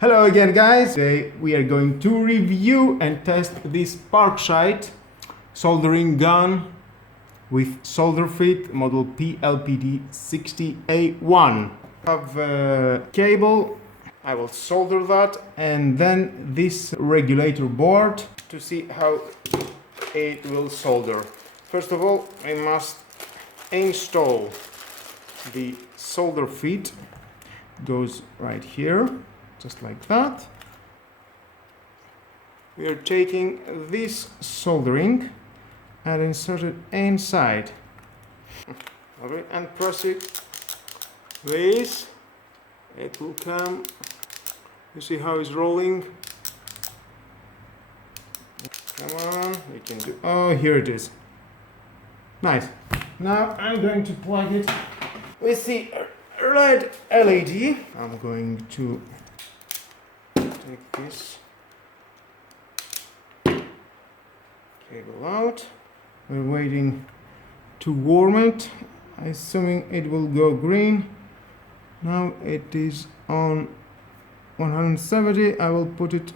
Hello again, guys. Today we are going to review and test this Parkside soldering gun with solder fit model PLPD 60A1. I have a cable. I will solder that, and then this regulator board to see how it will solder. First of all, I must install the solder fit. Goes right here, just like that. We are taking this soldering and insert it inside. Okay, and press it. This, it will come. You see how it's rolling? Come on, we can do. Oh, here it is. Nice. Now I'm going to plug it with the red LED. I'm going to take this cable out. We're waiting to warm it. Assuming it will go green. Now it is on 170. I will put it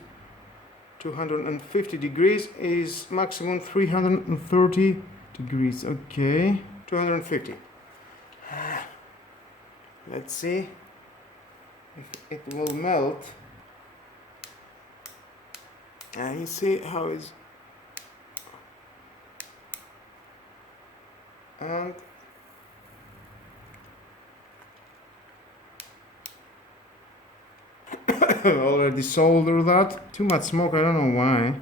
250 degrees. Is maximum 330 degrees. Okay, 250. Let's see if it will melt. And you see how it's and already soldered that. Too much smoke, I don't know why.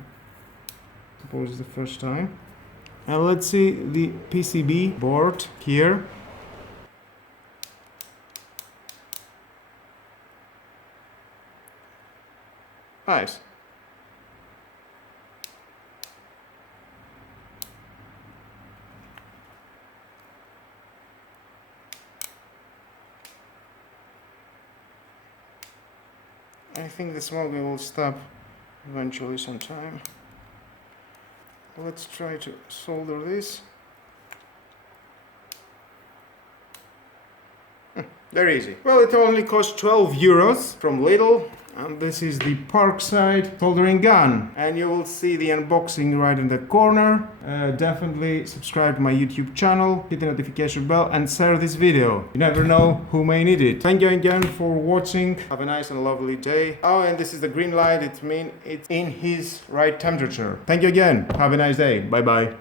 Suppose it's the first time. And let's see the PCB board here. Nice. I think the smoke will stop eventually sometime. Let's try to solder this. Very easy. Well, it only cost 12 euros from Lidl. And this is the Parkside soldering gun. And you will see the unboxing right in the corner. Definitely subscribe to my YouTube channel, hit the notification bell and share this video. You never know who may need it. Thank you again for watching. Have a nice and lovely day. Oh, and this is the green light. It means it's in his right temperature. Thank you again. Have a nice day. Bye bye.